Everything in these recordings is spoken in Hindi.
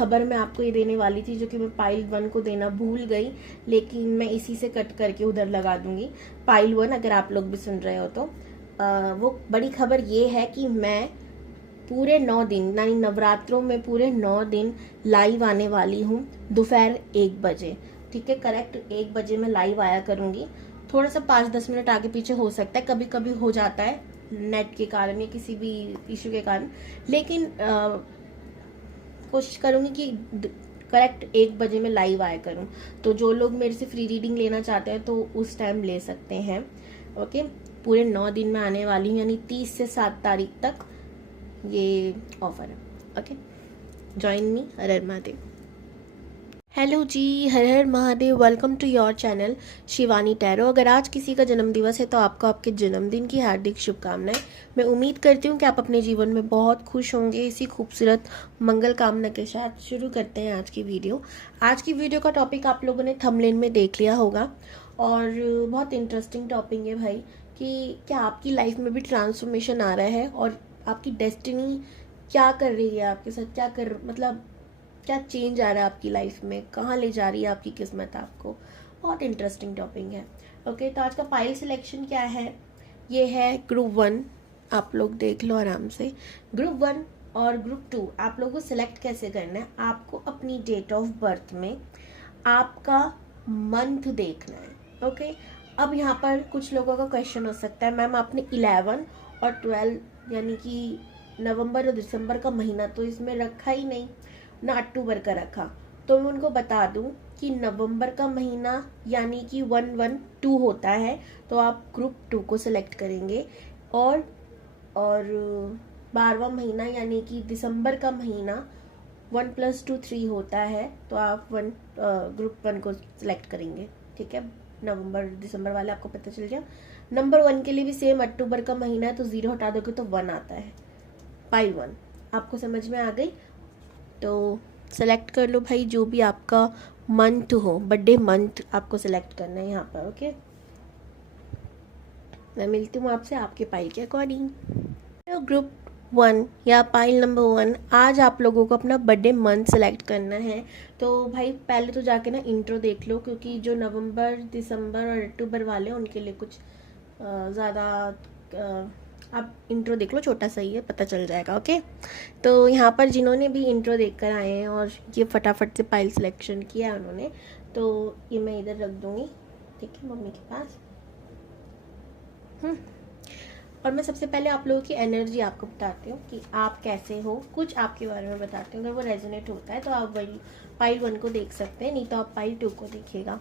खबर मैं आपको ये देने वाली थी, जो कि मैं पाइल 1 को देना भूल गई, लेकिन मैं इसी से कट करके उधर लगा दूंगी। पाइल 1 अगर आप लोग भी सुन रहे हो तो वो बड़ी खबर ये है कि मैं पूरे 9 दिन यानी नवरात्रों में पूरे 9 दिन लाइव आने वाली हूँ दोपहर 1 बजे। ठीक है, करेक्ट 1 बजे मैं लाइव आया करूँगी। थोड़ा सा 5-10 मिनट आगे पीछे हो सकता है, कभी कभी हो जाता है नेट के कारण या किसी भी इशू के कारण, लेकिन कोशिश करूँगी कि करेक्ट 1 बजे मैं लाइव आया करूँ। तो जो लोग मेरे से फ्री रीडिंग लेना चाहते हैं तो उस टाइम ले सकते हैं। ओके, पूरे 9 दिन में आने वाली हूँ, यानी 30 से 7 तारीख तक ये ऑफर है। Okay, join me. हर हर महादेव। हेलो जी, हर हर Mahadev. Welcome to your channel Shivani tarot. अगर आज किसी का जन्म दिवस है तो आपको आपके जन्मदिन की हार्दिक शुभकामनाएं। मैं उम्मीद करती हूँ कि आप अपने जीवन में बहुत खुश होंगे। इसी खूबसूरत मंगल कामना के साथ शुरू करते हैं आज की वीडियो। आज की वीडियो का टॉपिक आप लोगों ने थंबनेल में देख लिया होगा और बहुत इंटरेस्टिंग टॉपिक है भाई, कि क्या आपकी लाइफ में भी ट्रांसफॉर्मेशन आ रहा है और आपकी डेस्टिनी क्या कर रही है आपके साथ, मतलब क्या चेंज आ रहा है आपकी लाइफ में, कहाँ ले जा रही है आपकी किस्मत आपको। बहुत इंटरेस्टिंग टॉपिक है। ओके, तो आज का पाइल सिलेक्शन क्या है, ये है ग्रुप 1। आप लोग देख लो आराम से। ग्रुप 1 और ग्रुप 2 आप लोगों को सिलेक्ट कैसे करना है, आपको अपनी डेट ऑफ बर्थ में आपका मंथ देखना है। ओके, अब यहाँ पर कुछ लोगों का क्वेश्चन हो सकता है, मैम आपने 11 और 12 यानी कि नवंबर और दिसंबर का महीना तो इसमें रखा ही नहीं ना, अक्टूबर का रखा। तो मैं उनको बता दूं कि नवंबर का महीना यानी कि 112 होता है, तो आप ग्रुप 2 को सिलेक्ट करेंगे। और 12वां महीना यानी कि दिसंबर का महीना 1 + 2 3 होता है, तो आप ग्रुप 1 को सिलेक्ट करेंगे। ठीक है, नवंबर दिसंबर वाले आपको पता चल गया। नंबर 1 के लिए भी सेम, अक्टूबर का महीना है तो 0 हटा दोगे तो 1 आता है। पाइल 1 आपको समझ में आ गई, तो सेलेक्ट कर लो भाई जो भी आपका मंथ हो, बर्थडे मंथ आपको सेलेक्ट करना है यहाँ पर। ओके, मैं मिलती हूँ आपसे आपके पाइल के अकॉर्डिंग। तो ग्रुप 1 या पाइल नंबर 1, आज आप लोगों को अपना बर्थडे मंथ सेलेक्ट करना है। तो भाई पहले तो जाके ना इंट्रो देख लो, क्योंकि जो नवंबर दिसंबर और अक्टूबर वाले हैं उनके लिए कुछ ज़्यादा आप इंट्रो देख लो, छोटा सा ही है, पता चल जाएगा। ओके, तो यहाँ पर जिन्होंने भी इंट्रो देखकर आए हैं और ये फटाफट से पाइल सिलेक्शन किया है उन्होंने, तो ये मैं इधर रख दूँगी। ठीक है, मम्मी के पास। और मैं सबसे पहले आप लोगों की एनर्जी आपको बताती हूँ कि आप कैसे हो, कुछ आपके बारे में बताती हूँ। अगर वो रेजोनेट होता है तो आप वही पाइल 1 को देख सकते हैं, नहीं तो आप पाइल 2 को देखिएगा।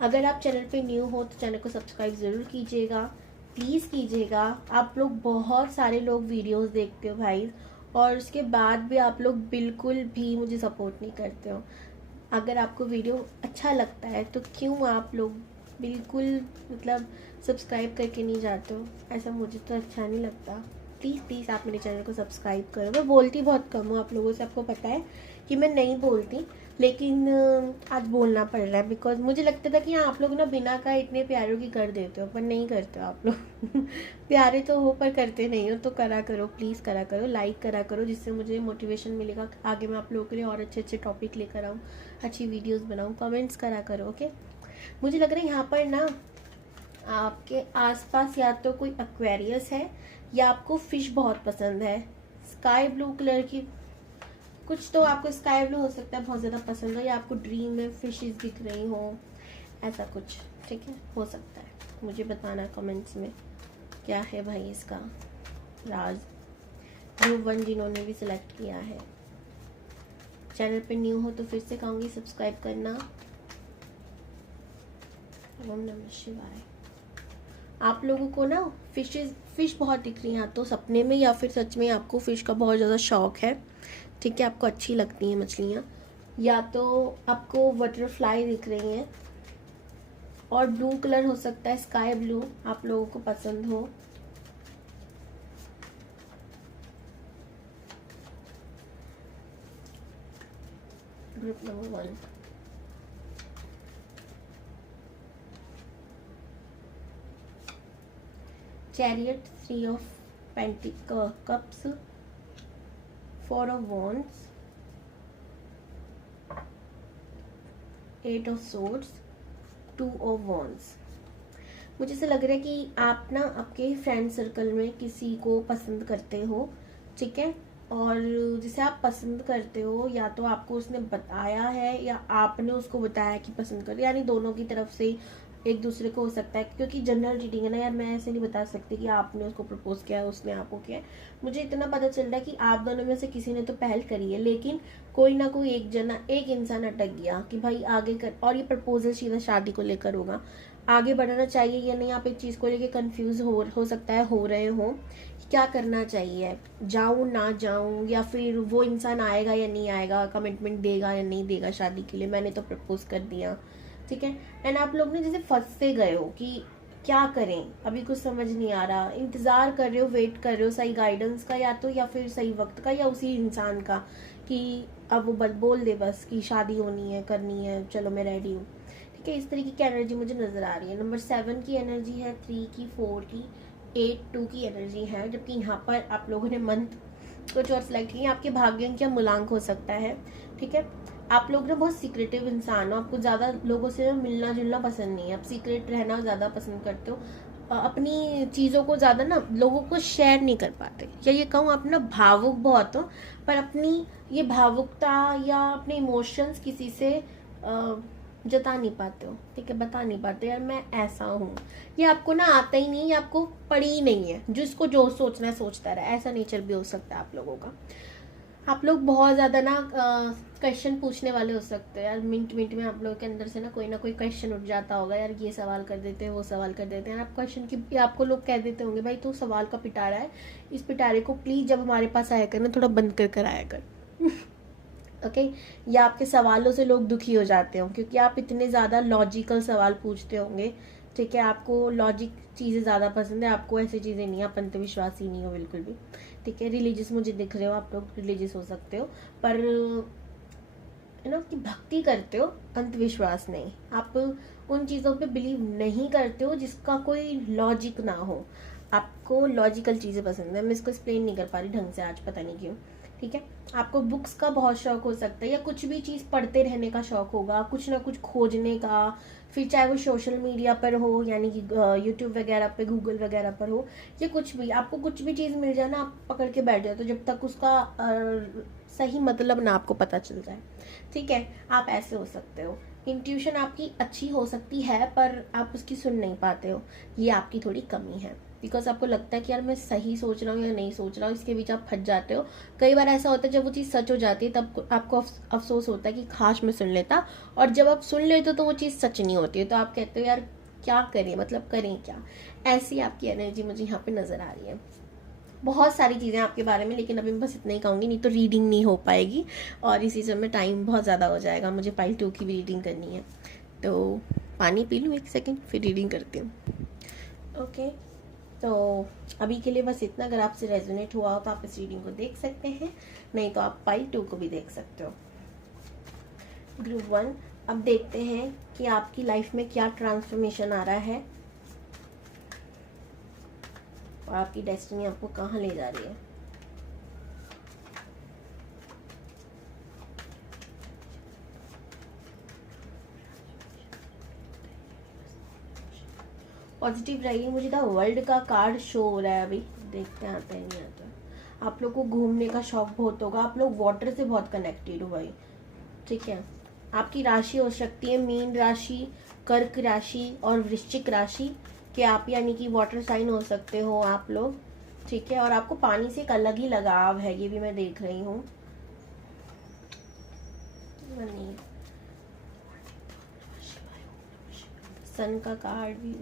अगर आप चैनल पे न्यू हो तो चैनल को सब्सक्राइब ज़रूर कीजिएगा, प्लीज़ कीजिएगा। आप लोग बहुत सारे लोग वीडियोस देखते हो भाई, और उसके बाद भी आप लोग बिल्कुल भी मुझे सपोर्ट नहीं करते हो। अगर आपको वीडियो अच्छा लगता है तो क्यों आप लोग बिल्कुल मतलब सब्सक्राइब करके नहीं जाते हो, ऐसा मुझे तो अच्छा नहीं लगता। प्लीज़ प्लीज़ आप मेरे चैनल को सब्सक्राइब करो। मैं बोलती बहुत कम हूँ आप लोगों से, आपको पता है कि मैं नहीं बोलती, लेकिन आज बोलना पड़ रहा है बिकॉज मुझे लगता था कि हाँ आप लोग ना बिना का इतने प्यारों की कर देते हो, पर नहीं करते हो आप लोग प्यारे तो हो पर करते नहीं हो, तो करा करो, प्लीज़ करा करो, लाइक करा करो, जिससे मुझे मोटिवेशन मिलेगा आगे मैं आप लोगों के लिए और अच्छे अच्छे टॉपिक लेकर आऊँ, अच्छी वीडियोज़ बनाऊँ। कमेंट्स करा करो। ओके, मुझे लग रहा है यहाँ पर ना आपके आसपास या तो कोई एक्वेरियस है या आपको फिश बहुत पसंद है, स्काई ब्लू कलर की, कुछ तो आपको स्काई ब्लू हो सकता है बहुत ज़्यादा पसंद हो, या आपको ड्रीम में फिशेस दिख रही हो, ऐसा कुछ। ठीक है, हो सकता है, मुझे बताना कमेंट्स में क्या है भाई इसका राज। ग्रुप 1 जिन्होंने भी सिलेक्ट किया है, चैनल पे न्यू हो तो फिर से कहूँगी सब्सक्राइब करना। ओम नमः शिवाय। आप लोगों को ना फिश बहुत दिख रही हैं, तो सपने में या फिर सच में आपको फिश का बहुत ज़्यादा शौक है। ठीक है, आपको अच्छी लगती हैं मछलियाँ, या तो आपको बटरफ्लाई दिख रही हैं, और ब्लू कलर हो सकता है, स्काई ब्लू आप लोगों को पसंद हो। Group number 1, chariot, 3 of cups, 4 of wands, 8 of swords, 2 of wands. मुझे ऐसा लग रहा है कि आप ना आपके फ्रेंड सर्कल में किसी को पसंद करते हो, ठीक है, और जिसे आप पसंद करते हो या तो आपको उसने बताया है या आपने उसको बताया कि पसंद करते, यानी दोनों की तरफ से एक दूसरे को हो सकता है, क्योंकि जनरल रीडिंग है ना यार, मैं ऐसे नहीं बता सकती कि आपने उसको प्रपोज किया है उसने आपको किया है। मुझे इतना पता चल रहा है कि आप दोनों में से किसी ने तो पहल करी है, लेकिन कोई ना कोई एक इंसान अटक गया कि भाई आगे कर, और ये प्रपोजल सीधा शादी को लेकर होगा, आगे बढ़ना चाहिए या नहीं। आप एक चीज़ को लेके कंफ्यूज हो सकता है, हो रहे हो, क्या करना चाहिए, जाऊं ना जाऊं, या फिर वो इंसान आएगा या नहीं आएगा, कमिटमेंट देगा या नहीं देगा शादी के लिए, मैंने तो प्रपोज कर दिया, ठीक है। एंड आप लोग ने जैसे फंस से गए हो कि क्या करें, अभी कुछ समझ नहीं आ रहा, इंतजार कर रहे हो, वेट कर रहे हो सही गाइडेंस का, या तो या फिर सही वक्त का, या उसी इंसान का कि अब वो बोल दे बस कि शादी होनी है, करनी है, चलो मैं रेडी हूँ, ठीक है। इस तरीके की एनर्जी मुझे नजर आ रही है। नंबर 7 की एनर्जी है, 3 की, 4 की, 8, 2 की एनर्जी है, जबकि यहाँ पर आप लोगों ने मंथ कुछ और सिलेक्ट किया। आपके भाग्य का मूलांक हो सकता है, ठीक है। आप लोग ना बहुत सीक्रेटिव इंसान हो, आपको ज़्यादा लोगों से मिलना जुलना पसंद नहीं है, आप सीक्रेट रहना ज़्यादा पसंद करते हो, अपनी चीज़ों को ज़्यादा ना लोगों को शेयर नहीं कर पाते, या ये कहूँ आप ना भावुक बहुत हो, पर अपनी ये भावुकता या अपने इमोशंस किसी से जता नहीं पाते हो, ठीक है, बता नहीं पाते यार मैं ऐसा हूँ, ये आपको ना आता ही नहीं, ये आपको पड़ी ही नहीं है, जिसको जो सोचना है सोचता रहे, ऐसा नेचर भी हो सकता है आप लोगों का। आप लोग बहुत ज़्यादा ना क्वेश्चन पूछने वाले हो सकते हैं यार, मिनट मिनट में आप लोगों के अंदर से ना कोई क्वेश्चन उठ जाता होगा यार, ये सवाल कर देते हैं, वो सवाल कर देते हैं, आप क्वेश्चन की आपको लोग कह देते होंगे भाई तो सवाल का पिटारा है, इस पिटारे को प्लीज़ जब हमारे पास आया कर ना थोड़ा बंद कर आया कर ओके। या आपके सवालों से लोग दुखी हो जाते हो क्योंकि आप इतने ज़्यादा लॉजिकल सवाल पूछते होंगे, ठीक है, आपको लॉजिक चीज़ें ज़्यादा पसंद है, आपको ऐसी चीज़ें नहीं, आप अंधविश्वासी नहीं हो बिल्कुल भी, ठीक है। रिलीजियस मुझे दिख रहे हो, आप लोग रिलीजियस हो सकते हो, पर है ना कि भक्ति करते हो, अंधविश्वास नहीं, आप उन चीज़ों पे बिलीव नहीं करते हो जिसका कोई लॉजिक ना हो, आपको लॉजिकल चीज़ें पसंद है। मैं इसको एक्सप्लेन नहीं कर पा रही ढंग से आज, पता नहीं क्यों, ठीक है। आपको बुक्स का बहुत शौक हो सकता है, या कुछ भी चीज़ पढ़ते रहने का शौक होगा, कुछ ना कुछ खोजने का, फिर चाहे वो सोशल मीडिया पर हो, यानी कि यूट्यूब वगैरह पे, गूगल वगैरह पर हो, या कुछ भी, आपको कुछ भी चीज़ मिल जाए ना आप पकड़ के बैठ जाए, तो जब तक उसका सही मतलब ना आपको पता चल जाए, ठीक है, आप ऐसे हो सकते हो। इंट्यूशन आपकी अच्छी हो सकती है पर आप उसकी सुन नहीं पाते हो, ये आपकी थोड़ी कमी है, बिकॉज आपको लगता है कि यार मैं सही सोच रहा हूँ या नहीं सोच रहा हूँ, इसके बीच आप फंस जाते हो। कई बार ऐसा होता है जब वो चीज़ सच हो जाती है तब आपको अफसोस होता है कि काश मैं सुन लेता, और जब आप सुन लेते हो तो वो चीज़ सच नहीं होती है, तो आप कहते हो यार क्या करें, मतलब करें क्या। ऐसी आपकी एनर्जी मुझे यहाँ पे नज़र आ रही है। बहुत सारी चीज़ें आपके बारे में, लेकिन अभी मैं बस इतना ही कहूँगी, नहीं तो रीडिंग नहीं हो पाएगी और इसी समय टाइम बहुत ज़्यादा हो जाएगा, मुझे पाइल 2 की भी रीडिंग करनी है। तो पानी पी लूँ 1 सेकेंड, फिर रीडिंग करती हूँ। ओके, तो अभी के लिए बस इतना। अगर आपसे रेजोनेट हुआ हो तो आप इस रीडिंग को देख सकते हैं, नहीं तो आप पाइल 2 को भी देख सकते हो। ग्रुप 1, अब देखते हैं कि आपकी लाइफ में क्या ट्रांसफॉर्मेशन आ रहा है और आपकी डेस्टिनी आपको कहाँ ले जा रही है। पॉजिटिव रहिए। मुझे द वर्ल्ड का कार्ड शो हो रहा है, अभी देखते हैं आता है नहीं आता। आप लोग को घूमने का शौक बहुत होगा, आप लोग वाटर से बहुत कनेक्टेड हो भाई, ठीक है। आपकी राशि हो सकती है मीन राशि, कर्क राशि और वृश्चिक राशि के आप, यानी कि वाटर साइन हो सकते हो आप लोग, ठीक है। और आपको पानी से एक अलग ही लगाव है, ये भी मैं देख रही हूँ। सन का कार्ड भी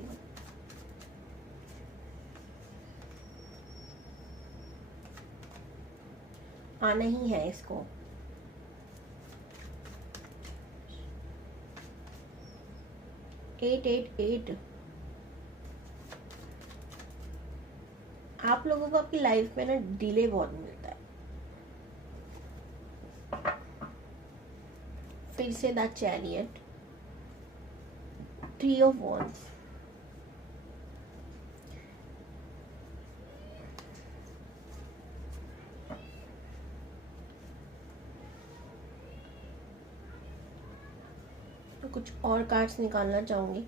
आना ही है इसको। एट आप लोगों को आपकी लाइफ में ना डिले बहुत मिलता है। फिर से द चैरियट, 3 ऑफ वॉन्ड्स, कुछ और कार्ड्स निकालना चाहूंगी।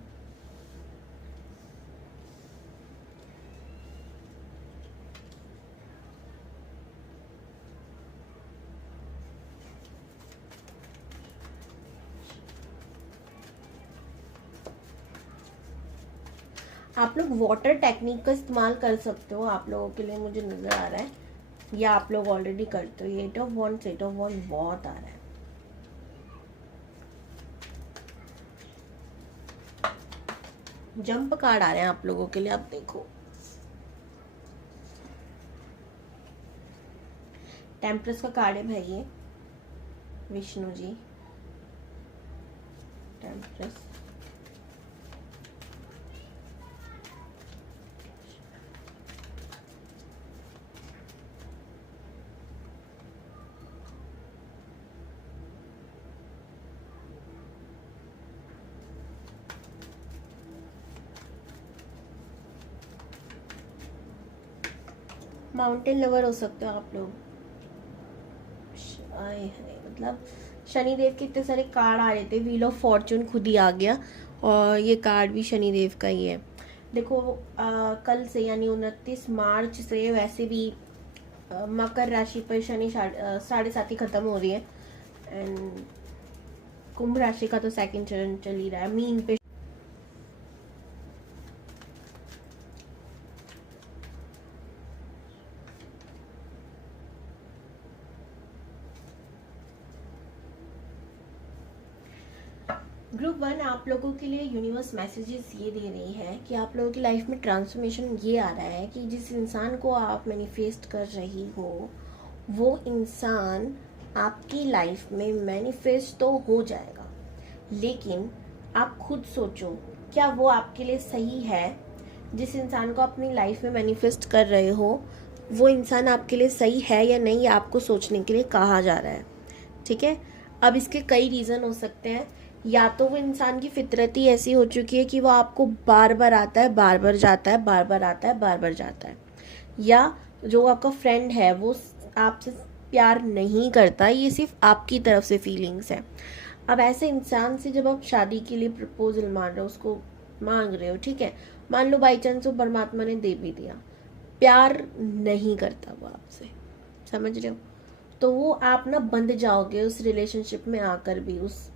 आप लोग वाटर टेक्निक का इस्तेमाल कर सकते हो, आप लोगों के लिए मुझे नजर आ रहा है, या आप लोग ऑलरेडी करते हो। 8 ऑफ वॉन्ड्स 8 ऑफ वॉन्ड बहुत आ रहा है। जंप कार्ड आ रहे हैं आप लोगों के लिए, आप देखो। टेम्परस का कार्ड है भाई ये, विष्णु जी। टेम्परस, माउंटेन लवर हो सकते हो आप लोग। आए है मतलब शनिदेव के इतने सारे कार्ड आ रहे थे, व्हील ऑफ फॉर्चून खुद ही आ गया, और ये कार्ड भी शनिदेव का ही है। देखो कल से यानी 29 मार्च से वैसे भी मकर राशि पर शनि 7.5 खत्म हो रही है, एंड कुंभ राशि का तो सेकंड चरण चल ही रहा है। मीन पे ग्रुप 1 आप लोगों के लिए यूनिवर्स मैसेजेस ये दे रही है कि आप लोगों की लाइफ में ट्रांसफॉर्मेशन ये आ रहा है कि जिस इंसान को आप मैनिफेस्ट कर रही हो वो इंसान आपकी लाइफ में मैनिफेस्ट तो हो जाएगा, लेकिन आप खुद सोचो क्या वो आपके लिए सही है। जिस इंसान को अपनी लाइफ में मैनिफेस्ट कर रहे हो वो इंसान आपके लिए सही है या नहीं, आपको सोचने के लिए कहा जा रहा है। ठीक है, अब इसके कई रीज़न हो सकते हैं। या तो वो इंसान की फितरत ही ऐसी हो चुकी है कि वो आपको बार बार आता है, बार बार जाता है, बार बार आता है, बार बार जाता है। या जो आपका फ्रेंड है वो आपसे प्यार नहीं करता, ये सिर्फ आपकी तरफ से फीलिंग्स है। अब ऐसे इंसान से जब आप शादी के लिए प्रपोजल मांग रहे हो, उसको मांग रहे हो, ठीक है, मान लो बाई चांस वो परमात्मा ने दे भी दिया, प्यार नहीं करता वो आपसे, समझ रहे हो, तो वो आप ना बंध जाओगे उस रिलेशनशिप में आकर भी, उस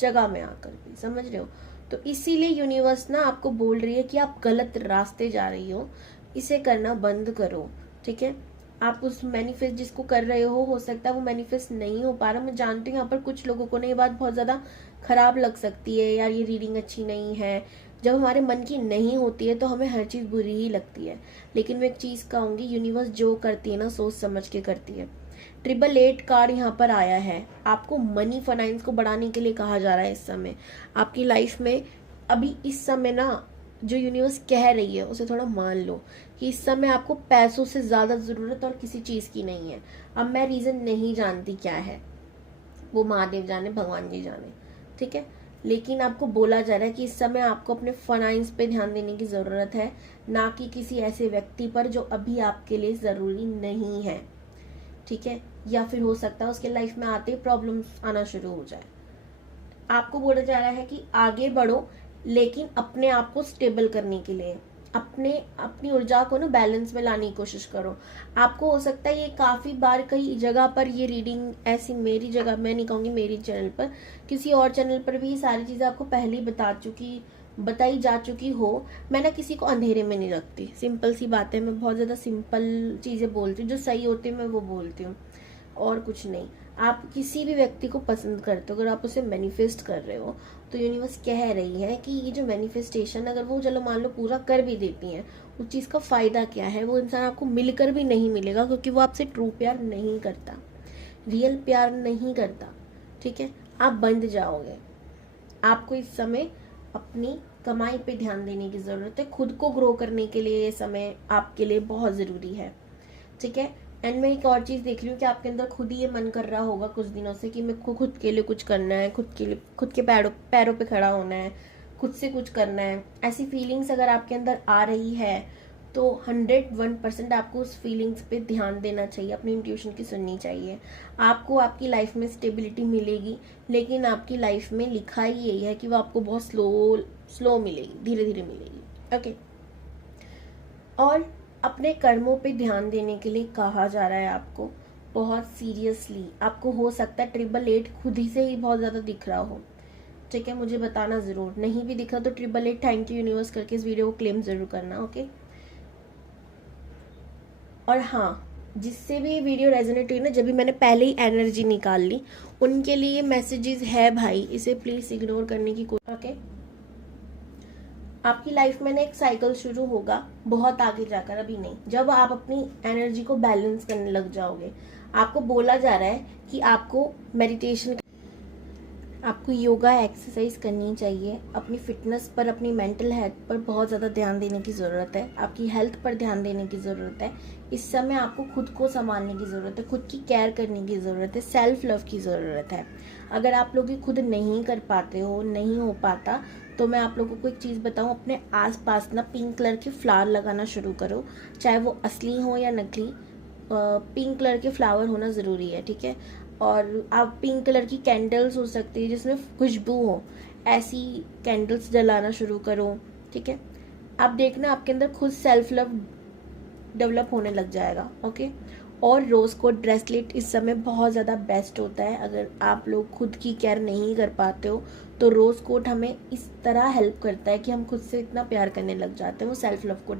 जगह में आकर भी, समझ रहे हो। तो इसीलिए यूनिवर्स ना आपको बोल रही है कि आप गलत रास्ते जा रही हो, इसे करना बंद करो। ठीक है, आप उस मैनिफेस्ट जिसको कर रहे हो सकता है वो मैनिफेस्ट नहीं हो पा रहा। मैं जानती हूँ यहाँ पर कुछ लोगों को ना ये बात बहुत ज्यादा खराब लग सकती है, यार ये रीडिंग अच्छी नहीं है। जब हमारे मन की नहीं होती है तो हमें हर चीज बुरी ही लगती है, लेकिन मैं एक चीज कहूंगी, यूनिवर्स जो करती है ना सोच समझ के करती है। 888 कार्ड यहाँ पर आया है, आपको मनी फाइनेंस को बढ़ाने के लिए कहा जा रहा है। इस समय आपकी लाइफ में अभी इस समय ना जो यूनिवर्स कह रही है उसे थोड़ा मान लो कि इस समय आपको पैसों से ज्यादा जरूरत और किसी चीज की नहीं है। अब मैं रीजन नहीं जानती क्या है, वो महादेव जाने, भगवान जी जाने, ठीक है, लेकिन आपको बोला जा रहा है कि इस समय आपको अपने फाइनेंस पे ध्यान देने की जरूरत है, ना कि किसी ऐसे व्यक्ति पर जो अभी आपके लिए जरूरी नहीं है। ठीक है, या फिर हो सकता है उसके लाइफ में आते ही प्रॉब्लम्स आना शुरू हो जाए। आपको बोला जा रहा है कि आगे बढ़ो, लेकिन अपने आप को स्टेबल करने के लिए अपनी ऊर्जा को ना बैलेंस में लाने की कोशिश करो। आपको हो सकता है ये काफी बार कई जगह पर ये रीडिंग ऐसी, मेरी जगह मैं नहीं कहूंगी मेरी चैनल पर, किसी और चैनल पर भी ये सारी चीजें आपको पहले ही बताई जा चुकी हो। मैं ना किसी को अंधेरे में नहीं रखती, सिंपल सी बात है, मैं बहुत ज्यादा सिंपल चीजें बोलती हूँ, जो सही होती है मैं वो बोलती हूँ, और कुछ नहीं। आप किसी भी व्यक्ति को पसंद करते हो, अगर आप उसे मैनिफेस्ट कर रहे हो तो यूनिवर्स कह रही है कि ये जो मैनिफेस्टेशन अगर वो चलो मान लो पूरा कर भी देती हैं, उस चीज का फायदा क्या है, वो इंसान आपको मिलकर भी नहीं मिलेगा, क्योंकि वो आपसे ट्रू प्यार नहीं करता, रियल प्यार नहीं करता। ठीक है, आप बंध जाओगे। आपको इस समय अपनी कमाई पे ध्यान देने की जरूरत है, खुद को ग्रो करने के लिए ये समय आपके लिए बहुत जरूरी है। ठीक है, एंड मैं एक और चीज देख रही हूँ कि आपके अंदर खुद ही ये मन कर रहा होगा कुछ दिनों से कि मेरे को खुद के लिए कुछ करना है, खुद के पैरों पे खड़ा होना है, खुद से कुछ करना है। ऐसी फीलिंग्स अगर आपके अंदर आ रही है तो 101% आपको उस फीलिंग्स पे ध्यान देना चाहिए, अपनी इंट्यूशन की सुननी चाहिए। आपको आपकी लाइफ में स्टेबिलिटी मिलेगी, लेकिन आपकी लाइफ में लिखा ही यही है कि वो आपको बहुत स्लो मिलेगी, धीरे धीरे मिलेगी। ओके, और अपने कर्मों पे ध्यान देने के लिए कहा जा रहा है आपको बहुत सीरियसली। आपको हो सकता है 888 खुद ही से ही बहुत ज़्यादा दिख रहा हो, ठीक है, मुझे बताना ज़रूर। नहीं भी दिखा तो 888 थैंक यू यूनिवर्स करके इस वीडियो को क्लेम ज़रूर करना। ओके, और हाँ, जिससे भी वीडियो रेजोनेट हुई ना, जब भी मैंने पहले ही एनर्जी निकाल ली, उनके लिए मैसेजेस है भाई, इसे प्लीज़ इग्नोर करने की कोशिश। ओके, आपकी लाइफ में ना एक साइकिल शुरू होगा बहुत आगे जाकर, अभी नहीं। जब आप अपनी एनर्जी को बैलेंस करने लग जाओगे, आपको बोला जा रहा है कि आपको मेडिटेशन, आपको योगा एक्सरसाइज करनी चाहिए। अपनी फिटनेस पर, अपनी मेंटल हेल्थ पर बहुत ज़्यादा ध्यान देने की ज़रूरत है। आपकी हेल्थ पर ध्यान देने की ज़रूरत है। इस समय आपको खुद को संभालने की ज़रूरत है, खुद की केयर करने की ज़रूरत है, सेल्फ लव की ज़रूरत है। अगर आप लोग खुद नहीं कर पाते हो, नहीं हो पाता, तो मैं आप लोगों को एक चीज़ बताऊं, अपने आसपास ना पिंक कलर के फ्लावर लगाना शुरू करो, चाहे वो असली हो या नकली। पिंक कलर के फ्लावर होना ज़रूरी है, ठीक है। और आप पिंक कलर की कैंडल्स हो सकती है जिसमें खुशबू हो, ऐसी कैंडल्स जलाना शुरू करो, ठीक है। आप देखना आपके अंदर खुद सेल्फ लव डेवलप होने लग जाएगा। ओके, और रोज़ कोड ब्रेसलेट इस समय बहुत ज़्यादा बेस्ट होता है। अगर आप लोग खुद की केयर नहीं कर पाते हो तो रोज़ कोड हमें इस तरह हेल्प करता है कि हम खुद से इतना प्यार करने लग जाते हैं, वो सेल्फ लव को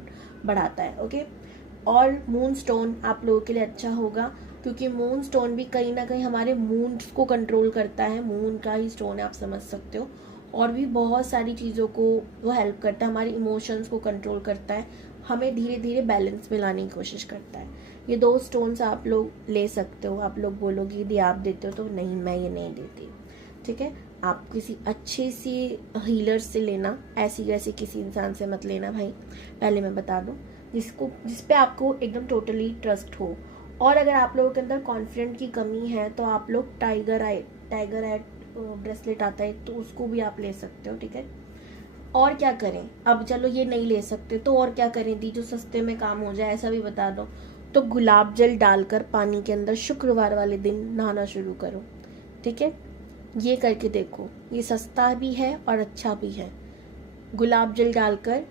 बढ़ाता है। ओके, और मून स्टोन आप लोगों के लिए अच्छा होगा, क्योंकि मून स्टोन भी कहीं ना कहीं हमारे मूड को कंट्रोल करता है। मून का ही स्टोन है, आप समझ सकते हो। और भी बहुत सारी चीज़ों को वो हेल्प करता है, हमारे इमोशंस को कंट्रोल करता है, हमें धीरे धीरे बैलेंस में लाने की कोशिश करता है। ये 2 स्टोन्स आप लोग ले सकते हो। आप लोग बोलोगे यदि आप देते हो तो नहीं, मैं ये नहीं देती, ठीक है। आप किसी अच्छे से हीलर से लेना, ऐसी वैसी किसी इंसान से मत लेना भाई, पहले मैं बता दूं, जिस पे आपको एकदम टोटली ट्रस्ट हो। और अगर आप लोगों के अंदर कॉन्फिडेंट की कमी है तो आप लोग टाइगर आई ब्रेसलेट आता है, तो उसको भी आप ले सकते हो, ठीक है। और क्या करें, अब चलो ये नहीं ले सकते तो और क्या करें दी, जो सस्ते में काम हो जाए, ऐसा भी बता दो। तो गुलाब जल डालकर पानी के अंदर शुक्रवार वाले दिन नहाना शुरू करो, ठीक है। ये करके देखो, ये सस्ता भी है और अच्छा भी है। गुलाब जल डालकर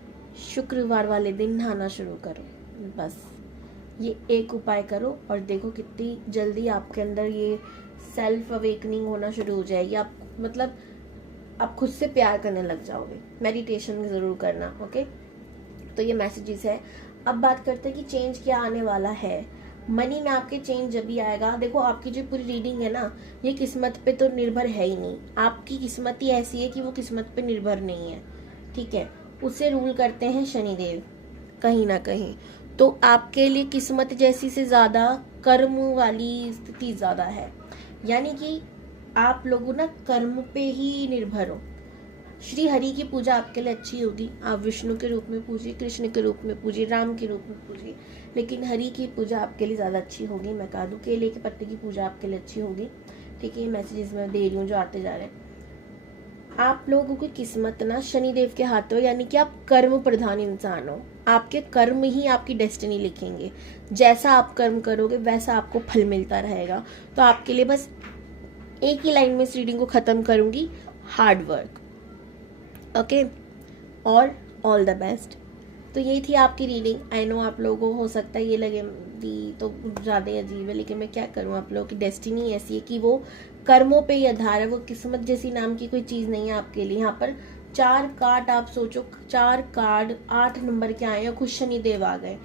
शुक्रवार वाले दिन नहाना शुरू करो, बस ये एक उपाय करो और देखो कितनी जल्दी आपके अंदर ये सेल्फ अवेकनिंग होना शुरू हो जाएगी। आप मतलब आप खुद से प्यार करने लग जाओगे। मेडिटेशन ज़रूर करना। ओके, तो ये मैसेजेस है। अब बात करते हैं कि चेंज क्या आने वाला है। मनी में आपके चेंज जब भी आएगा, देखो आपकी जो पूरी रीडिंग है ना, ये किस्मत पे तो निर्भर है ही नहीं। आपकी किस्मत ही ऐसी है कि वो किस्मत पे निर्भर नहीं है, ठीक है। उसे रूल करते हैं शनिदेव कहीं ना कहीं। तो आपके लिए किस्मत जैसी से ज़्यादा कर्म वाली स्थिति ज़्यादा है, यानी कि आप लोगों ना कर्म पे ही निर्भर हो। श्री हरि की पूजा आपके लिए अच्छी होगी। आप विष्णु के रूप में पूजिए, कृष्ण के रूप में पूजिए, राम के रूप में पूजिए, लेकिन हरि की पूजा आपके लिए ज़्यादा अच्छी होगी। मैं कह दूँ केले के पत्ते की पूजा आपके लिए अच्छी होगी, ठीक है। ये मैसेजेस मैं दे रही हूँ जो आते जा रहे हैं। आप लोगों की किस्मत ना शनिदेव के हाथ हो, यानी कि आप कर्म प्रधान इंसान हो। आपके कर्म ही आपकी डेस्टिनी लिखेंगे। जैसा आप कर्म करोगे वैसा आपको फल मिलता रहेगा। तो आपके लिए बस एक ही लाइन में इस रीडिंग को ख़त्म करूँगी, हार्ड वर्क। ओके, और ऑल द बेस्ट। तो यही थी आपकी रीडिंग। आई नो आप लोगों को हो सकता है ये लगे भी तो ज़्यादा अजीब है, लेकिन मैं क्या करूँ, आप लोगों की डेस्टिनी ऐसी है कि वो कर्मों पे ही आधार है। वो किस्मत जैसी नाम की कोई चीज़ नहीं है आपके लिए। यहाँ पर 4 कार्ड, आप सोचो 4 कार्ड 8 नंबर के आए और खुद शनिदेव आ गए।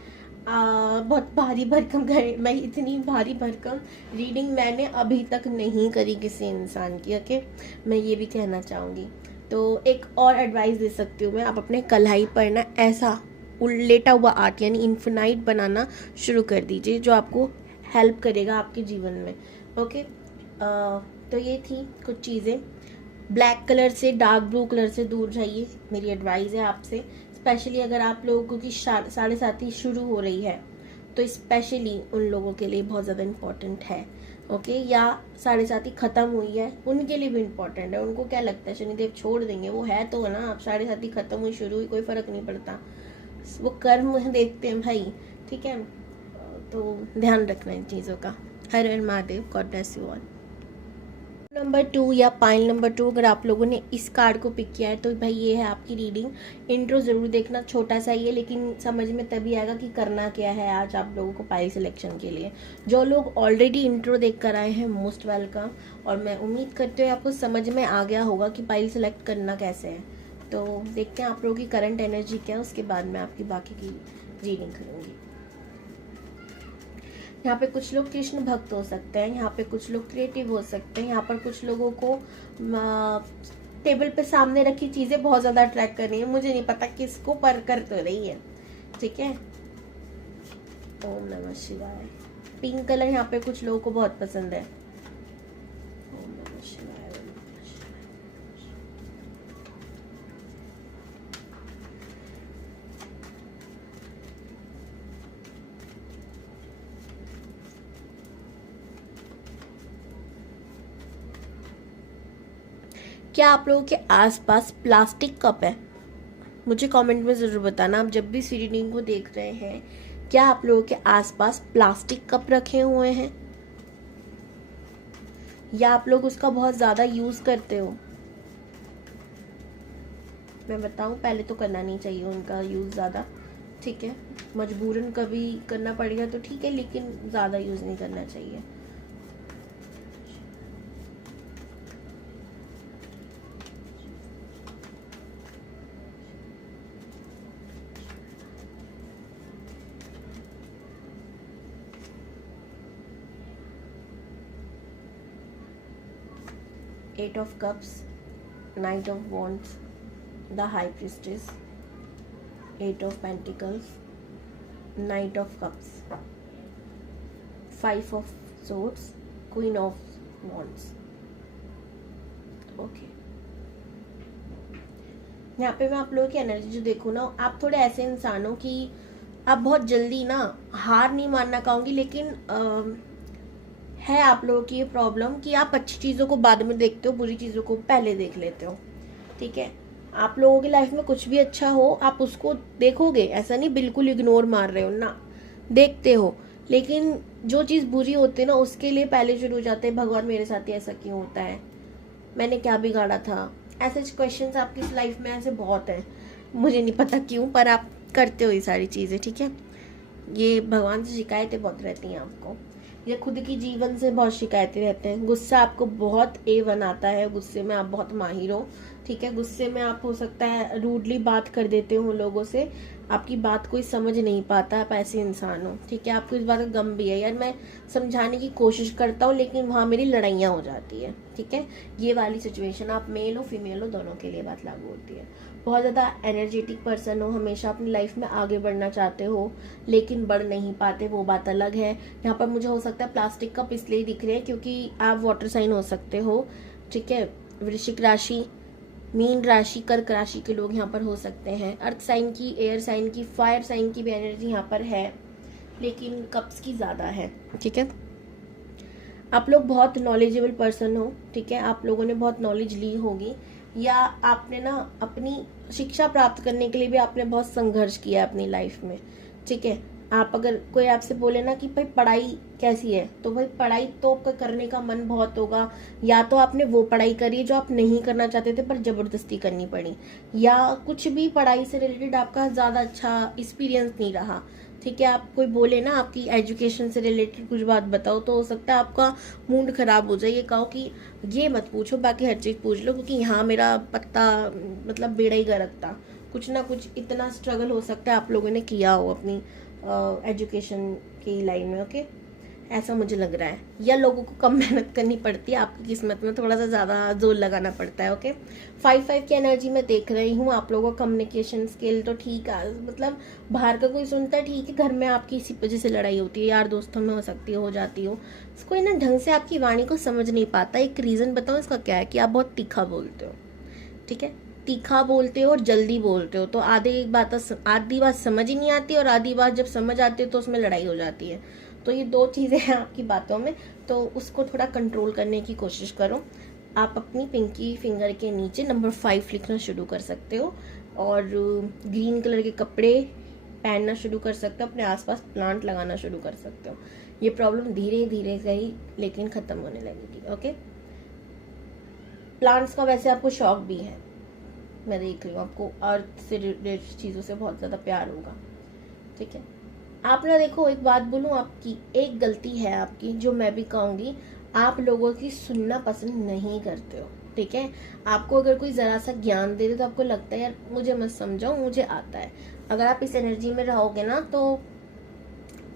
बहुत भारी भरकम गए। मैं इतनी भारी भरकम रीडिंग मैंने अभी तक नहीं करी किसी इंसान की। ओके, मैं ये भी कहना चाहूँगी। तो एक और एडवाइस दे सकती हूँ मैं, आप अपने कलाई पर ना ऐसा लेटा हुआ आर्ट यानी इन्फिनाइट बनाना शुरू कर दीजिए, जो आपको हेल्प करेगा आपके जीवन में। ओके, तो ये थी कुछ चीज़ें। ब्लैक कलर से, डार्क ब्लू कलर से दूर जाइए, मेरी एडवाइस है आपसे। स्पेशली अगर आप लोगों की 7:30 शुरू हो रही है तो स्पेशली उन लोगों के लिए बहुत ज़्यादा इम्पोर्टेंट है। ओके, या 7:30 ख़त्म हुई है उनके लिए भी इम्पोर्टेंट है। उनको क्या लगता है शनिदेव छोड़ देंगे, वो है तो ना, आप 7:30 ख़त्म हुई शुरू हुई कोई फ़र्क नहीं पड़ता। वो कर्म देखते हैं भाई, ठीक है, तो ध्यान रखना इन चीज़ों का। हर हर Mahadev, God bless you all. Number 2 या पाइल नंबर 2, अगर आप लोगों ने इस कार्ड को पिक किया है तो भाई ये है आपकी रीडिंग। इंट्रो ज़रूर देखना, छोटा सा ही है लेकिन समझ में तभी आएगा कि करना क्या है आज आप लोगों को पाइल सिलेक्शन के लिए। जो लोग ऑलरेडी इंट्रो देख कर आए हैं, मोस्ट वेलकम, और मैं उम्मीद करती हूँ आपको समझ में आ गया होगा कि पाइल सेलेक्ट करना कैसे है। तो देखते हैं आप लोगों की करंट एनर्जी क्या है, उसके बाद मैं आपकी बाकी की रीडिंग करूँगी। यहाँ पे कुछ लोग कृष्ण भक्त हो सकते हैं, यहाँ पे कुछ लोग क्रिएटिव हो सकते हैं, यहाँ पर कुछ लोगों को टेबल पे सामने रखी चीज़ें बहुत ज़्यादा अट्रैक्ट कर रही है, मुझे नहीं पता किसको, पर कर तो रही है, ठीक है। ओम नमः शिवाय। पिंक कलर यहाँ पे कुछ लोगों को बहुत पसंद है। ओम नमः शिवाय, ओम नमः शिवाय। क्या आप लोगों के आसपास प्लास्टिक कप है? मुझे कमेंट में ज़रूर बताना। आप जब भी इस रीडिंग को देख रहे हैं, क्या आप लोगों के आसपास प्लास्टिक कप रखे हुए हैं या आप लोग उसका बहुत ज़्यादा यूज़ करते हो? मैं बताऊं, पहले तो करना नहीं चाहिए उनका यूज़ ज़्यादा, ठीक है। मजबूरन कभी करना पड़ेगा तो ठीक है, लेकिन ज़्यादा यूज़ नहीं करना चाहिए। Eight of Cups, Knight of Wands, the High Priestess, Eight of Pentacles, Knight of Cups, Five of Swords, Queen of Wands। Okay, यहाँ पे मैं आप लोगों की एनर्जी जो देखूँ ना, आप थोड़े ऐसे इंसान हो कि आप बहुत जल्दी ना, हार नहीं मानना कहूँगी, लेकिन है आप लोगों की ये प्रॉब्लम कि आप अच्छी चीज़ों को बाद में देखते हो, बुरी चीज़ों को पहले देख लेते हो, ठीक है। आप लोगों की लाइफ में कुछ भी अच्छा हो, आप उसको देखोगे, ऐसा नहीं बिल्कुल इग्नोर मार रहे हो ना, देखते हो, लेकिन जो चीज़ बुरी होती है ना, उसके लिए पहले शुरू हो जाते हैं, भगवान मेरे साथ ही ऐसा क्यों होता है, मैंने क्या बिगाड़ा था। ऐसे क्वेश्चंस आपकी लाइफ में ऐसे बहुत हैं, मुझे नहीं पता क्यों, पर आप करते हो ये सारी चीज़ें, ठीक है। ये भगवान से शिकायतें बहुत रहती हैं आपको, या खुद की जीवन से बहुत शिकायतें रहते हैं। गुस्सा आपको बहुत A1 आता है, गुस्से में आप बहुत माहिर हो, ठीक है। गुस्से में आप हो सकता है रूडली बात कर देते हो लोगों से, आपकी बात कोई समझ नहीं पाता, आप ऐसे इंसान हो, ठीक है। आपको इस बात का गम भी है, यार मैं समझाने की कोशिश करता हूँ लेकिन वहाँ मेरी लड़ाइयाँ हो जाती है, ठीक है। ये वाली सिचुएशन, आप मेल हो फीमेल हो, दोनों के लिए बात लागू होती है। बहुत ज़्यादा एनर्जेटिक पर्सन हो, हमेशा अपनी लाइफ में आगे बढ़ना चाहते हो लेकिन बढ़ नहीं पाते, वो बात अलग है। यहाँ पर मुझे हो सकता है प्लास्टिक कप इसलिए दिख रहे हैं क्योंकि आप वाटर साइन हो सकते हो, ठीक है। वृश्चिक राशि, मीन राशि, कर्क राशि के लोग यहाँ पर हो सकते हैं। अर्थ साइन की, एयर साइन की, फायर साइन की भी एनर्जी यहाँ पर है, लेकिन कप्स की ज़्यादा है, ठीक है। आप लोग बहुत नॉलेजेबल पर्सन हो, ठीक है। आप लोगों ने बहुत नॉलेज ली होगी, या आपने ना अपनी शिक्षा प्राप्त करने के लिए भी आपने बहुत संघर्ष किया अपनी लाइफ में, ठीक है। आप अगर कोई आपसे बोले ना कि भाई पढ़ाई कैसी है, तो भाई पढ़ाई तो आपका करने का मन बहुत होगा, या तो आपने वो पढ़ाई करी जो आप नहीं करना चाहते थे पर जबरदस्ती करनी पड़ी, या कुछ भी पढ़ाई से रिलेटेड आपका ज़्यादा अच्छा एक्सपीरियंस नहीं रहा, ठीक है। आप कोई बोले ना आपकी एजुकेशन से रिलेटेड कुछ बात बताओ, तो हो सकता है आपका मूड खराब हो जाए, ये कहो कि ये मत पूछो, बाकी हर चीज़ पूछ लो, क्योंकि यहाँ मेरा पत्ता मतलब बेड़ा ही गर्क था। कुछ ना कुछ इतना स्ट्रगल हो सकता है आप लोगों ने किया हो अपनी एजुकेशन की लाइन में, ओके, ऐसा मुझे लग रहा है। या लोगों को कम मेहनत करनी पड़ती है, आपकी किस्मत में थोड़ा सा ज़्यादा जोर लगाना पड़ता है, ओके। 5-5 की एनर्जी में देख रही हूँ, आप लोगों का कम्युनिकेशन स्किल तो ठीक है, मतलब बाहर का कोई सुनता है ठीक है, घर में आपकी इसी वजह से लड़ाई होती है, यार दोस्तों में हो सकती है, हो जाती हो, कोई ना ढंग से आपकी वाणी को समझ नहीं पाता। एक रीज़न बताओ इसका क्या है, कि आप बहुत तीखा बोलते हो, ठीक है। तीखा बोलते हो और जल्दी बोलते हो, तो आधी बात समझ ही नहीं आती, और आधी बात जब समझ आती है तो उसमें लड़ाई हो जाती है। तो ये दो चीज़ें हैं आपकी बातों में, तो उसको थोड़ा कंट्रोल करने की कोशिश करो। आप अपनी पिंकी फिंगर के नीचे नंबर 5 लिखना शुरू कर सकते हो, और ग्रीन कलर के कपड़े पहनना शुरू कर सकते हो, अपने आसपास प्लांट लगाना शुरू कर सकते हो। ये प्रॉब्लम धीरे धीरे से ही लेकिन खत्म होने लगेगी। ओके, प्लांट्स का वैसे आपको शौक भी है, मैं देख रही हूँ आपको अर्थ से रिलेटेड चीज़ों से बहुत ज़्यादा प्यार होगा। ठीक है, आप ना देखो, एक बात बोलूँ, आपकी एक गलती है आपकी, जो मैं भी कहूँगी, आप लोगों की सुनना पसंद नहीं करते हो। ठीक है, आपको अगर कोई ज़रा सा ज्ञान दे दे तो आपको लगता है यार मुझे मत समझाओ, मुझे आता है। अगर आप इस एनर्जी में रहोगे ना तो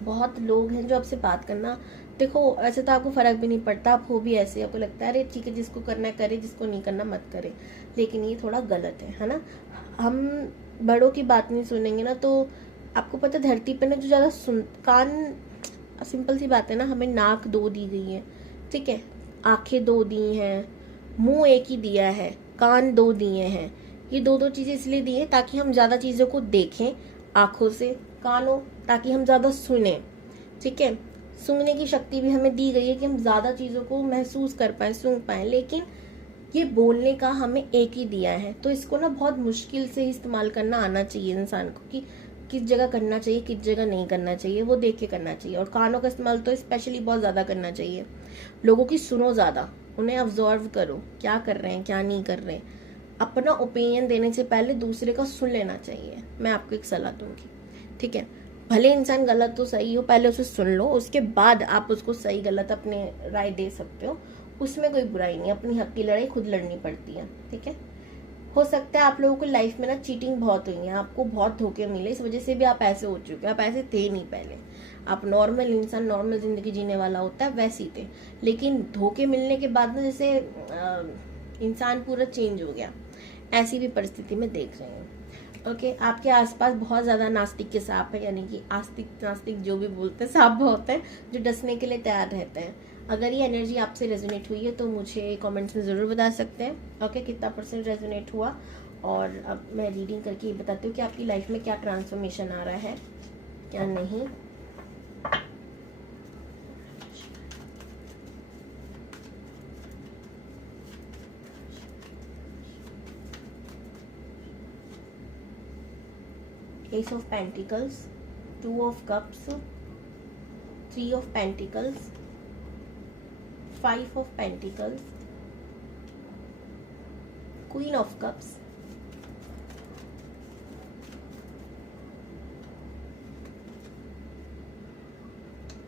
बहुत लोग हैं जो आपसे बात करना, देखो ऐसे तो आपको फर्क भी नहीं पड़ता, आप हो भी ऐसे, आपको लगता है अरे ठीक है, जिसको करना है करे, जिसको नहीं करना मत करे। लेकिन ये थोड़ा गलत है ना। हम बड़ों की बात नहीं सुनेंगे ना, तो आपको पता है धरती पे ना जो ज़्यादा कान, सिंपल सी बात है ना, हमें नाक 2 दी गई है, ठीक है, आंखें 2 दी हैं, मुंह एक ही दिया है, कान 2 दिए हैं। ये 2 चीज़ें इसलिए दी हैं ताकि हम ज़्यादा चीज़ों को देखें आँखों से, कानों, ताकि हम ज़्यादा सुने। ठीक है, सूंघने की शक्ति भी हमें दी गई है कि हम ज़्यादा चीज़ों को महसूस कर पाएँ, सूंघ पाएँ। लेकिन ये बोलने का हमें एक ही दिया है, तो इसको ना बहुत मुश्किल से इस्तेमाल करना आना चाहिए इंसान को, कि किस जगह करना चाहिए, किस जगह नहीं करना चाहिए, वो देख के करना चाहिए। और कानों का इस्तेमाल तो स्पेशली बहुत ज़्यादा करना चाहिए। लोगों की सुनो ज़्यादा, उन्हें ऑब्जर्व करो, क्या कर रहे हैं, क्या नहीं कर रहे हैं। अपना ओपिनियन देने से पहले दूसरे का सुन लेना चाहिए, मैं आपको एक सलाह दूंगी। ठीक है, भले इंसान गलत तो सही हो, पहले उसे सुन लो, उसके बाद आप उसको सही गलत अपने राय दे सकते हो, उसमें कोई बुराई नहीं। अपनी हक की लड़ाई खुद लड़नी पड़ती है। ठीक है, हो सकता है आप लोगों को लाइफ में ना चीटिंग बहुत हुई है, आपको बहुत धोखे मिले, इस वजह से भी आप ऐसे हो चुके हो। आप ऐसे थे नहीं पहले, आप नॉर्मल इंसान, नॉर्मल जिंदगी जीने वाला होता है, वैसे ही थे। लेकिन धोखे मिलने के बाद ना जैसे इंसान पूरा चेंज हो गया, ऐसी भी परिस्थिति में देख रहे हैं। ओके, आपके आसपास बहुत ज़्यादा नास्तिक के सांप है, यानी कि आस्तिक नास्तिक जो भी बोलते हैं, सांप बहुत है जो डसने के लिए तैयार रहते हैं। अगर ये एनर्जी आपसे रेजोनेट हुई है तो मुझे कमेंट्स में ज़रूर बता सकते हैं। ओके, कितना % रेजोनेट हुआ। और अब मैं रीडिंग करके ये बताती हूँ कि आपकी लाइफ में क्या ट्रांसफॉर्मेशन आ रहा है, क्या नहीं। Ace of Pentacles, 2 of Cups, 3 of Pentacles, 5 of Pentacles, Queen of Cups,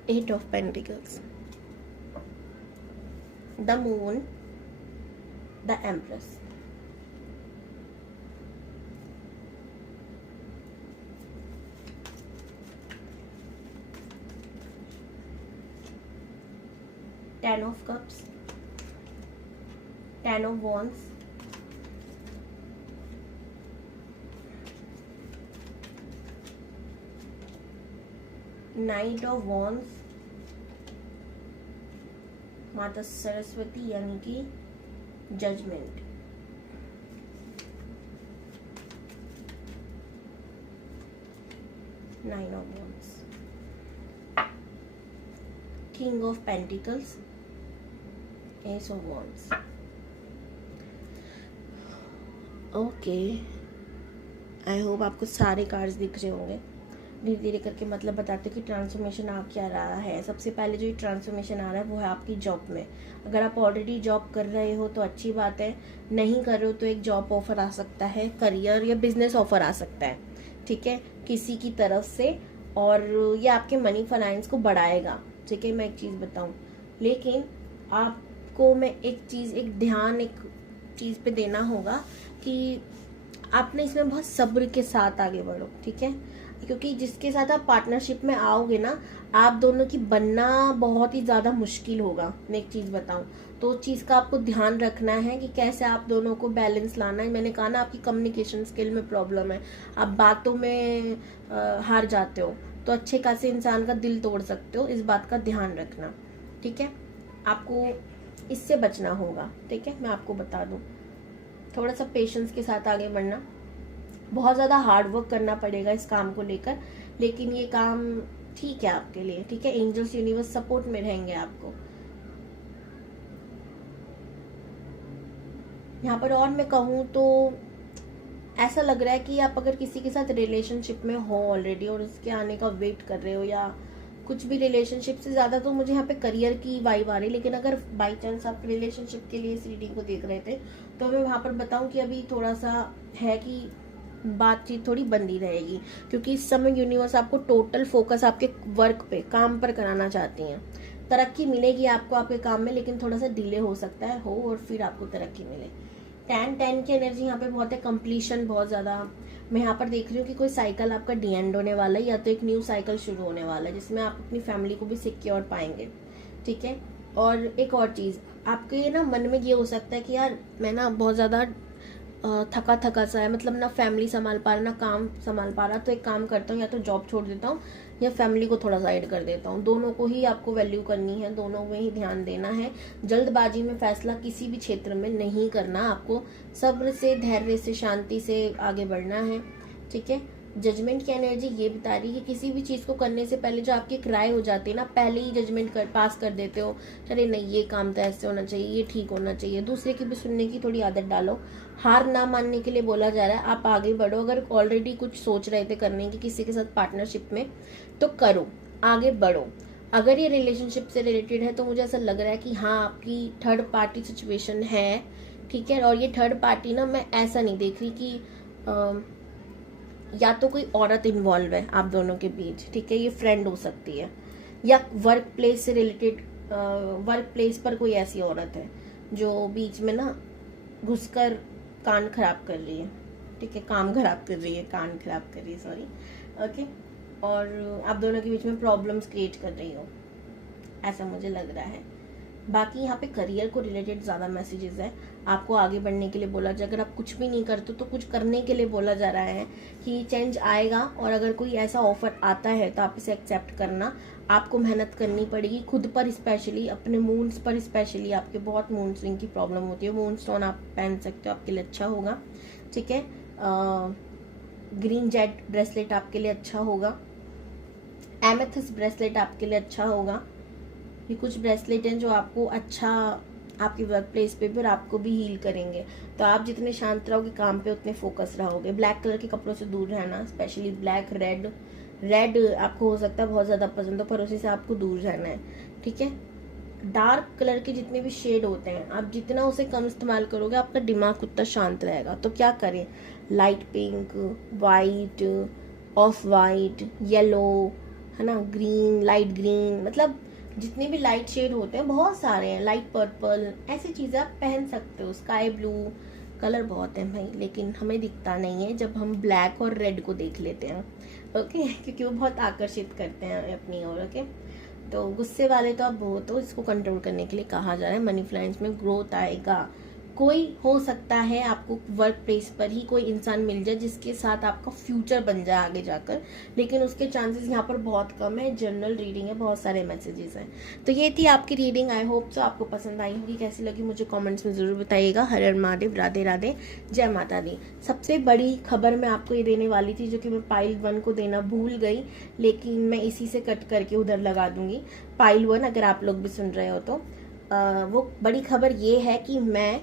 8 of Pentacles, the Moon, the Empress. Ten of Cups, 10 of Wands, Knight of Wands, माता सरस्वती यानी कि judgement, Nine of Wands, King of Pentacles, Ace of Wands. Okay, I hope आपको सारे कार्ड्स दिख रहे होंगे। धीरे धीरे करके मतलब बताते हो कि ट्रांसफॉर्मेशन आ क्या रहा है। सबसे पहले जो ट्रांसफॉर्मेशन आ रहा है वो है आपकी जॉब में। अगर आप ऑलरेडी जॉब कर रहे हो तो अच्छी बात है, नहीं कर रहे हो तो एक जॉब ऑफर आ सकता है, करियर या बिजनेस ऑफर आ सकता है, ठीक है, किसी की तरफ से, और ये आपके मनी फाइनेंस को बढ़ाएगा। ठीक है, मैं एक चीज़ बताऊं, लेकिन आपको मैं एक ध्यान एक चीज़ पे देना होगा कि आपने इसमें बहुत सब्र के साथ आगे बढ़ो। ठीक है, क्योंकि जिसके साथ आप पार्टनरशिप में आओगे ना, आप दोनों की बनना बहुत ही ज़्यादा मुश्किल होगा। मैं एक चीज़ बताऊं तो उस चीज़ का आपको ध्यान रखना है कि कैसे आप दोनों को बैलेंस लाना है। मैंने कहा ना, आपकी कम्युनिकेशन स्किल में प्रॉब्लम है, आप बातों में हार जाते हो, तो अच्छे खासे इंसान का दिल तोड़ सकते हो। इस बात का ध्यान रखना, ठीक है, आपको इससे बचना होगा। ठीक है, मैं आपको बता दूं, थोड़ा सा पेशेंस के साथ आगे बढ़ना, बहुत ज़्यादा हार्ड वर्क करना पड़ेगा इस काम को लेकर, लेकिन ये काम ठीक है आपके लिए। ठीक है, एंजल्स यूनिवर्स सपोर्ट में रहेंगे आपको यहाँ पर। और मैं कहूँ तो ऐसा लग रहा है कि आप अगर किसी के साथ रिलेशनशिप में हो ऑलरेडी और उसके आने का वेट कर रहे हो, या कुछ भी रिलेशनशिप से ज़्यादा तो मुझे यहाँ पे करियर की वाइब आ रही है। लेकिन अगर बाई चांस आप रिलेशनशिप के लिए इस रीडिंग को देख रहे थे तो मैं वहाँ पर बताऊँ कि अभी थोड़ा सा है कि बातचीत थोड़ी बंदी रहेगी, क्योंकि इस समय यूनिवर्स आपको टोटल फोकस आपके वर्क पे, काम पर कराना चाहती हैं। तरक्की मिलेगी आपको आपके काम में, लेकिन थोड़ा सा डिले हो सकता है हो और फिर आपको तरक्की मिले। 10 की एनर्जी यहाँ पे बहुत है, कंप्लीशन बहुत ज़्यादा। मैं यहाँ पर देख रही हूँ कि कोई साइकिल आपका डी एंड होने वाला है, या तो एक न्यू साइकिल शुरू होने वाला है जिसमें आप अपनी फैमिली को भी सिक्योर पाएंगे। ठीक है। और एक और चीज़ आपके ना मन में ये हो सकता है कि यार मैं ना बहुत ज़्यादा थका थका सा है, मतलब ना फैमिली संभाल पा रहा ना काम संभाल पा रहा, तो एक काम करता हूँ, या तो जॉब छोड़ देता हूँ या फैमिली को थोड़ा साइड कर देता हूँ। दोनों को ही आपको वैल्यू करनी है, दोनों में ही ध्यान देना है। जल्दबाजी में फैसला किसी भी क्षेत्र में नहीं करना, आपको सब्र से, धैर्य से, शांति से आगे बढ़ना है। ठीक है। जजमेंट की एनर्जी ये बता रही है कि किसी भी चीज़ को करने से पहले जो आपकी एक राय हो जाती है ना, पहले ही जजमेंट पास कर देते हो, अरे नहीं ये काम तो ऐसे होना चाहिए, ये ठीक होना चाहिए। दूसरे की भी सुनने की थोड़ी आदत डालो। हार ना मानने के लिए बोला जा रहा है, आप आगे बढ़ो। अगर ऑलरेडी कुछ सोच रहे थे करने की किसी के साथ पार्टनरशिप में, तो करो, आगे बढ़ो। अगर ये रिलेशनशिप से रिलेटेड है तो मुझे ऐसा लग रहा है कि हाँ आपकी थर्ड पार्टी सिचुएशन है। ठीक है। और ये थर्ड पार्टी ना, मैं ऐसा नहीं देख रही कि या तो कोई औरत इन्वॉल्व है आप दोनों के बीच। ठीक है। ये फ्रेंड हो सकती है, या वर्क प्लेस से रिलेटेड, वर्क प्लेस पर कोई ऐसी औरत है जो बीच में ना घुसकर कान खराब कर रही है। ठीक है। काम खराब कर रही है, कान खराब कर रही है, सॉरी। ओके। और आप दोनों के बीच में प्रॉब्लम्स क्रिएट कर रही हो, ऐसा मुझे लग रहा है। बाकी यहाँ पे करियर को रिलेटेड ज़्यादा मैसेजेस है। आपको आगे बढ़ने के लिए बोला जाए, अगर आप कुछ भी नहीं करते तो कुछ करने के लिए बोला जा रहा है कि चेंज आएगा। और अगर कोई ऐसा ऑफर आता है तो आप इसे एक्सेप्ट करना। आपको मेहनत करनी पड़ेगी खुद पर, स्पेशली अपने मूड्स पर। स्पेशली आपके बहुत मूड स्विंग की प्रॉब्लम होती है, मूड स्टोन आप पहन सकते हो, आपके लिए अच्छा होगा। ठीक है। ग्रीन जेड ब्रेसलेट आपके लिए अच्छा होगा। एमेथिस्ट ब्रेसलेट आपके लिए अच्छा होगा। ये कुछ ब्रेसलेट हैं जो आपको अच्छा आपके वर्क प्लेस पे भी और आपको भी हील करेंगे। तो आप जितने शांत रहोगे काम पे, उतने फोकस रहोगे। ब्लैक कलर के कपड़ों से दूर रहना, स्पेशली ब्लैक, रेड आपको हो सकता है बहुत ज़्यादा पसंद हो, पर उसी से आपको दूर रहना है। ठीक है। डार्क कलर के जितने भी शेड होते हैं, आप जितना उसे कम इस्तेमाल करोगे आपका दिमाग उतना शांत रहेगा। तो क्या करें, light pink, white, of white, yellow, है ना, ग्रीन, लाइट ग्रीन, मतलब जितने भी लाइट शेड होते हैं बहुत सारे हैं, लाइट पर्पल, ऐसी चीज़ें आप पहन सकते हो। स्काई ब्लू कलर बहुत है भाई, लेकिन हमें दिखता नहीं है जब हम ब्लैक और रेड को देख लेते हैं। ओके। क्योंकि वो बहुत आकर्षित करते हैं अपनी ओर। ओके। तो गुस्से वाले तो आप बहुत हो, इसको कंट्रोल करने के लिए कहा जा रहा है। मनी फ्लाइंस में ग्रोथ आएगा। कोई हो सकता है आपको वर्क प्लेस पर ही कोई इंसान मिल जाए जिसके साथ आपका फ्यूचर बन जाए आगे जाकर, लेकिन उसके चांसेस यहाँ पर बहुत कम है। जनरल रीडिंग है, बहुत सारे मैसेजेस हैं। तो ये थी आपकी रीडिंग। आई होप सो आपको पसंद आई होगी। कैसी लगी मुझे कमेंट्स में ज़रूर बताइएगा। हर हर महादेव, राधे राधे, जय माता दी। सबसे बड़ी खबर मैं आपको ये देने वाली थी, जो कि मैं पाइल 1 को देना भूल गई, लेकिन मैं इसी से कट करके उधर लगा दूंगी। पाइल 1 अगर आप लोग भी सुन रहे हो तो वो बड़ी खबर ये है कि मैं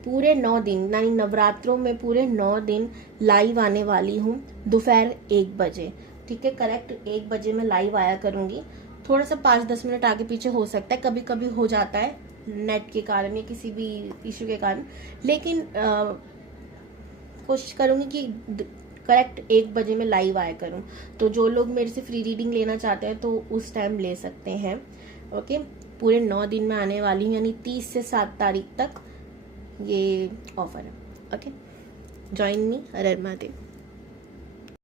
पूरे 9 दिन, यानी नवरात्रों में पूरे 9 दिन लाइव आने वाली हूँ दोपहर 1 बजे। ठीक है। करेक्ट 1 बजे मैं लाइव आया करूँगी। थोड़ा सा 5-10 मिनट आगे पीछे हो सकता है, कभी कभी हो जाता है नेट के कारण या किसी भी इशू के कारण, लेकिन कोशिश करूँगी कि करेक्ट 1 बजे मैं लाइव आया करूँ। तो जो लोग मेरे से फ्री रीडिंग लेना चाहते हैं तो उस टाइम ले सकते हैं। ओके। पूरे 9 दिन में आने वाली हूँ, यानी 30 से 7 तारीख तक ये ऑफर है। ओके। Join me. हर हर महादेव।